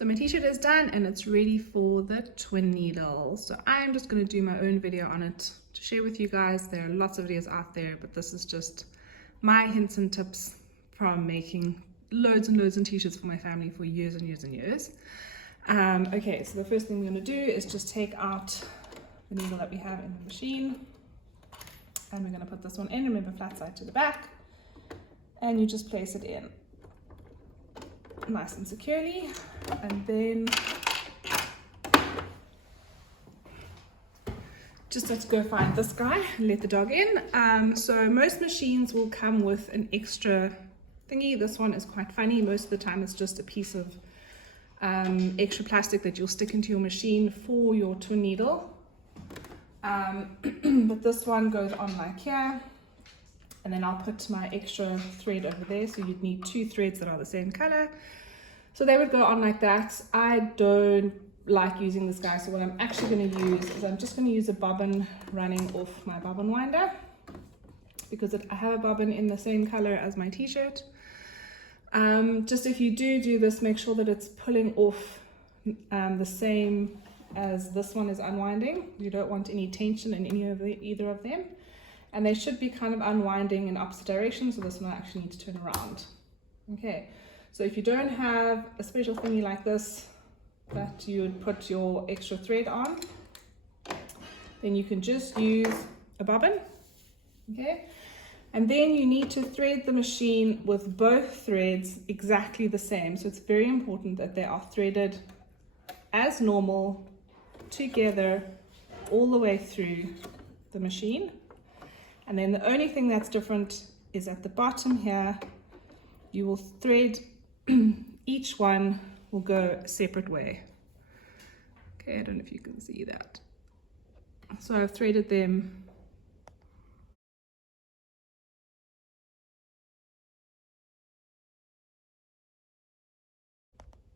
So my t-shirt is done and it's ready for the twin needle. So I'm just going to do my own video on it to share with you guys. There are lots of videos out there, but this is just my hints and tips from making loads and loads of t-shirts for my family for years and years and years. Okay, so the first thing we're going to do is just take out the needle that we have in the machine. And we're going to put this one in, remember flat side to the back. And you just place it in nice and securely, and then just let's go find this guy and let the dog in. So most machines will come with an extra thingy. This one is quite funny. Most of the time it's just a piece of extra plastic that you'll stick into your machine for your twin needle, but this one goes on like here, and then I'll put my extra thread over there. So you'd need 2 threads that are the same color. So they would go on like that. I don't like using this guy. So what I'm actually going to use is I'm just going to use a bobbin running off my bobbin winder, because I have a bobbin in the same color as my t-shirt. Just if you do this, make sure that it's pulling off the same as this one is unwinding. You don't want any tension in either of them. And they should be kind of unwinding in opposite directions, so this one I actually need to turn around. Okay, so if you don't have a special thingy like this that you would put your extra thread on, then you can just use a bobbin, okay? And then you need to thread the machine with both threads exactly the same. So it's very important that they are threaded as normal together all the way through the machine. And then the only thing that's different is at the bottom here, you will thread, each one will go a separate way. Okay, I don't know if you can see that. So I've threaded them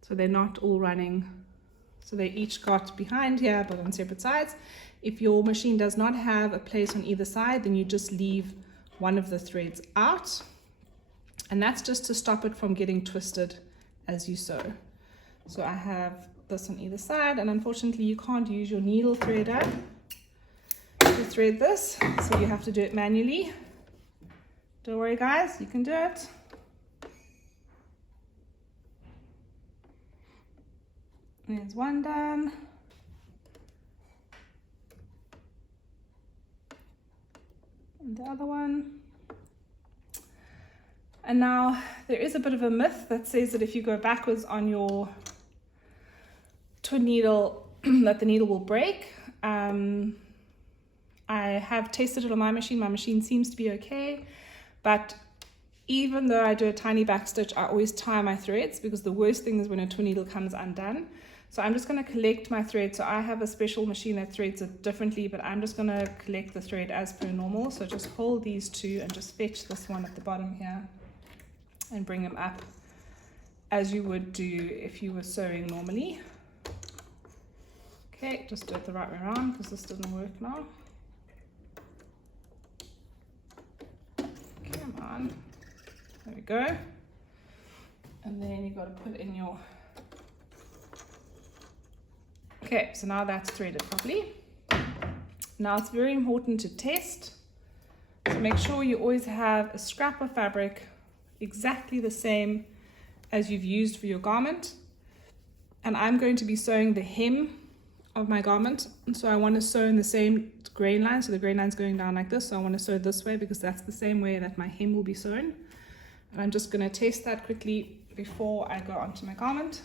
so they're not all running. So they each got behind here, but on separate sides. If your machine does not have a place on either side, then you just leave one of the threads out. And that's just to stop it from getting twisted as you sew. So I have this on either side, and unfortunately you can't use your needle threader to thread this, so you have to do it manually. Don't worry guys, you can do it. There's one done. And the other one. And now there is a bit of a myth that says that if you go backwards on your twin needle, that the needle will break. I have tested it on my machine. My machine seems to be okay, but even though I do a tiny back stitch, I always tie my threads, because the worst thing is when a twin needle comes undone. So I'm just going to collect my thread. So I have a special machine that threads it differently, but I'm just going to collect the thread as per normal. So just hold these two and just fetch this one at the bottom here and bring them up as you would do if you were sewing normally. Okay, just do it the right way around, because this didn't work now. Come on. There we go. And then you've got to put in your... Okay, so now that's threaded properly. Now it's very important to test. So make sure you always have a scrap of fabric exactly the same as you've used for your garment. And I'm going to be sewing the hem of my garment. And so I want to sew in the same grain line. So the grain line's going down like this. So I want to sew this way, because that's the same way that my hem will be sewn. And I'm just going to test that quickly before I go onto my garment.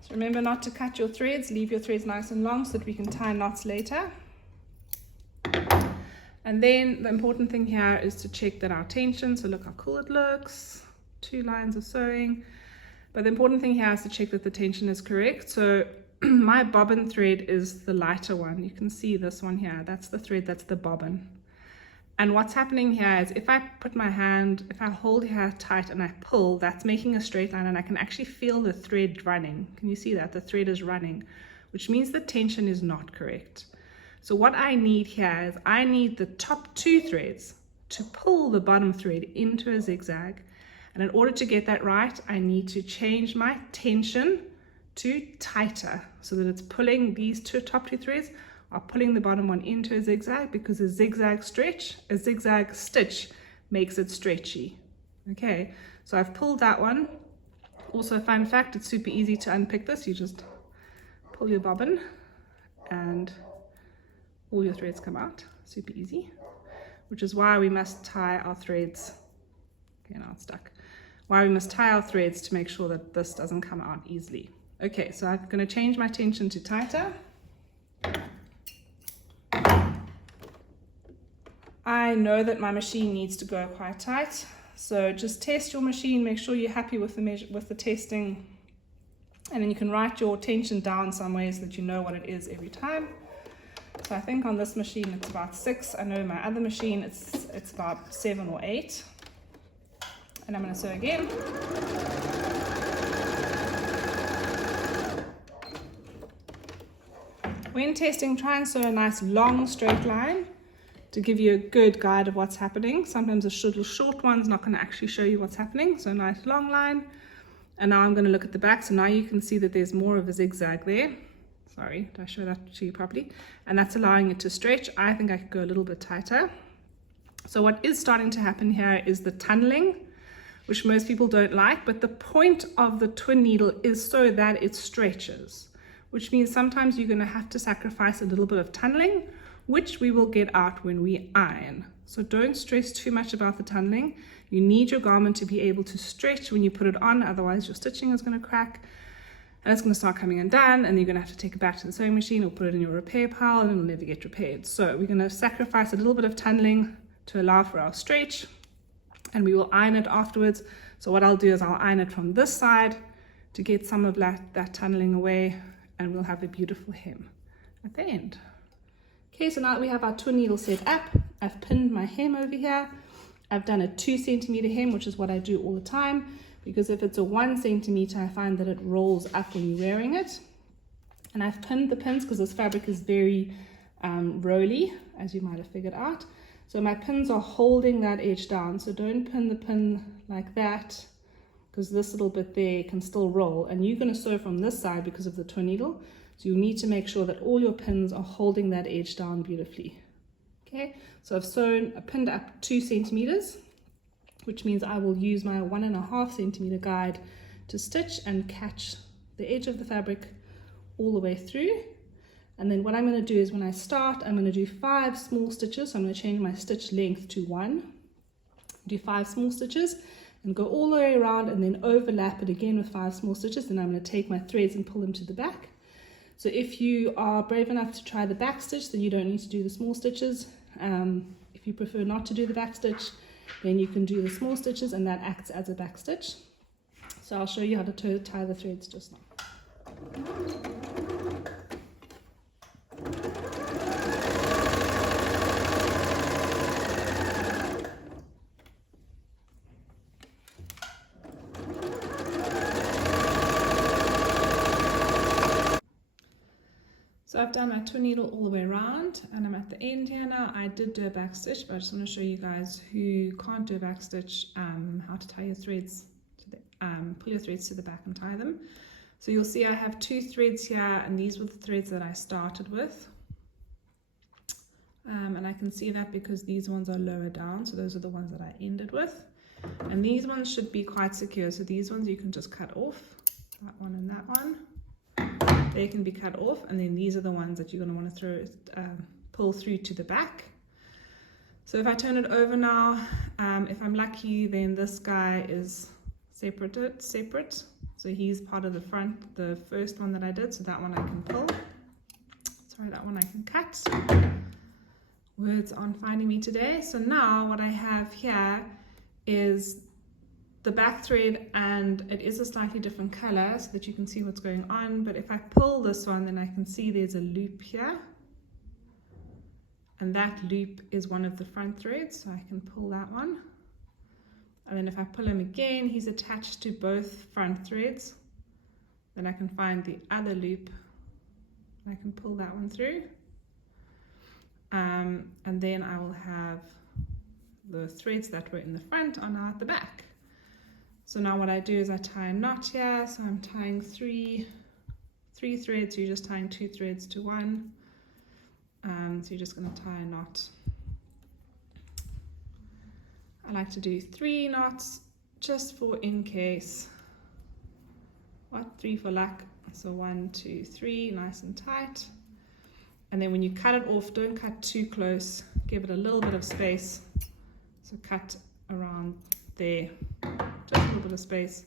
So remember not to cut your threads. Leave your threads nice and long so that we can tie knots later. And then the important thing here is to check that our tension, so look how cool it looks, 2 lines of sewing. But the important thing here is to check that the tension is correct. So my bobbin thread is the lighter one. You can see this one here, that's the thread, that's the bobbin. And what's happening here is if I put my hand, if I hold here tight and I pull, that's making a straight line, and I can actually feel the thread running. Can you see that? The thread is running, which means the tension is not correct. So what I need here is I need the top 2 threads to pull the bottom thread into a zigzag. And in order to get that right, I need to change my tension to tighter so that it's pulling these top 2 threads are pulling the bottom one into a zigzag, because a zigzag stitch makes it stretchy. Okay, so I've pulled that one. Also, fun fact, it's super easy to unpick this. You just pull your bobbin and all your threads come out. Super easy, which is why we must tie our threads. Okay, now it's stuck. Why we must tie our threads to make sure that this doesn't come out easily. Okay, so I'm going to change my tension to tighter. I know that my machine needs to go quite tight, so just test your machine, make sure you're happy with the testing, and then you can write your tension down some ways that you know what it is every time. So I think on this machine it's about 6. I know my other machine it's about 7 or 8. And I'm going to sew again. When testing, try and sew a nice long straight line to give you a good guide of what's happening. Sometimes a short one's not going to actually show you what's happening. So a nice long line. And now I'm going to look at the back. So now you can see that there's more of a zigzag there. Sorry, did I show that to you properly? And that's allowing it to stretch. I think I could go a little bit tighter. So what is starting to happen here is the tunneling, which most people don't like, but the point of the twin needle is so that it stretches, which means sometimes you're going to have to sacrifice a little bit of tunneling, which we will get out when we iron. So don't stress too much about the tunneling. You need your garment to be able to stretch when you put it on, otherwise your stitching is going to crack and it's going to start coming undone, and you're going to have to take it back to the sewing machine or put it in your repair pile and it'll never get repaired. So we're going to sacrifice a little bit of tunneling to allow for our stretch, and we will iron it afterwards. So what I'll do is I'll iron it from this side to get some of that tunneling away, and we'll have a beautiful hem at the end. Okay, so now that we have our twin needle set up, I've pinned my hem over here. I've done a 2 centimeter hem, which is what I do all the time, because if it's a 1 centimeter, I find that it rolls up when you're wearing it. And I've pinned the pins because this fabric is very rolly, as you might have figured out. So my pins are holding that edge down, so don't pin the pin like that, because this little bit there can still roll, and you're going to sew from this side because of the twin needle. So you need to make sure that all your pins are holding that edge down beautifully. Okay, so I've pinned up 2 centimeters, which means I will use my 1.5 centimeter guide to stitch and catch the edge of the fabric all the way through. And then what I'm going to do is when I start, I'm going to do 5 small stitches. So I'm going to change my stitch length to 1, do 5 small stitches and go all the way around, and then overlap it again with 5 small stitches. Then I'm going to take my threads and pull them to the back. So if you are brave enough to try the back stitch, then you don't need to do the small stitches. If you prefer not to do the back stitch, then you can do the small stitches, and that acts as a back stitch. So I'll show you how to tie the threads just now. So I've done my twin needle all the way around, and I'm at the end here now. I did do a back stitch, but I just want to show you guys who can't do a back stitch how to tie your threads to the, pull your threads to the back and tie them. So you'll see I have 2 threads here, and these were the threads that I started with. And I can see that because these ones are lower down, so those are the ones that I ended with. And these ones should be quite secure, so these ones you can just cut off, that one and that one. They can be cut off, and then these are the ones that you're going to want to pull through to the back. So if I turn it over now, if I'm lucky, then this guy is separate. So he's part of the front, the first one that I did, so that one I can pull. Sorry, that one I can cut. Words aren't finding me today. So now what I have here is the back thread, and it is a slightly different color so that you can see what's going on. But if I pull this one, then I can see there's a loop here, and that loop is one of the front threads, so I can pull that one. And then if I pull him again, he's attached to both front threads. Then I can find the other loop and I can pull that one through. and then I will have the threads that were in the front are now at the back. So now what I do is I tie a knot here, so I'm tying three threads, so you're just tying 2 threads to one. So you're just going to tie a knot. I like to do 3 knots just for in case. 3 for luck. So 1, 2, 3, nice and tight. And then when you cut it off, don't cut too close, give it a little bit of space. So cut around there, just a little bit of space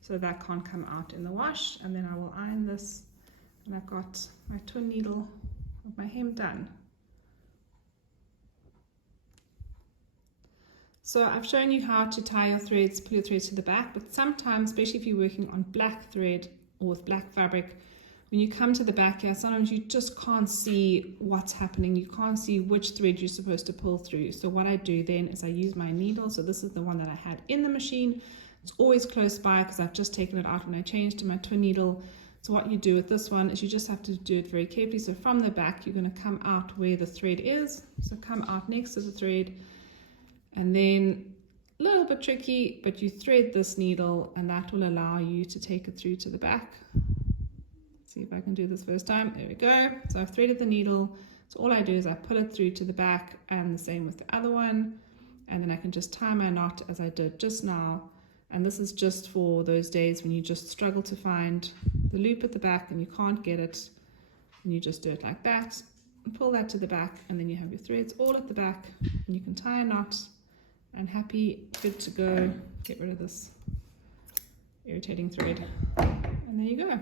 so that can't come out in the wash. And then I will iron this, and I've got my twin needle of my hem done. So I've shown you how to tie your threads, pull your threads to the back, but sometimes, especially if you're working on black thread or with black fabric, when you come to the back here, sometimes you just can't see what's happening. You can't see which thread you're supposed to pull through. So what I do then is I use my needle. So this is the one that I had in the machine. It's always close by because I've just taken it out when I changed to my twin needle. So what you do with this one is you just have to do it very carefully. So from the back, you're going to come out where the thread is. So come out next to the thread, and then a little bit tricky, but you thread this needle, and that will allow you to take it through to the back. See if I can do this first time. There we go. So I've threaded the needle. So all I do is I pull it through to the back, and the same with the other one. And then I can just tie my knot as I did just now. And this is just for those days when you just struggle to find the loop at the back and you can't get it. And you just do it like that and pull that to the back, and then you have your threads all at the back, and you can tie a knot and happy, good to go. Get rid of this irritating thread. And there you go.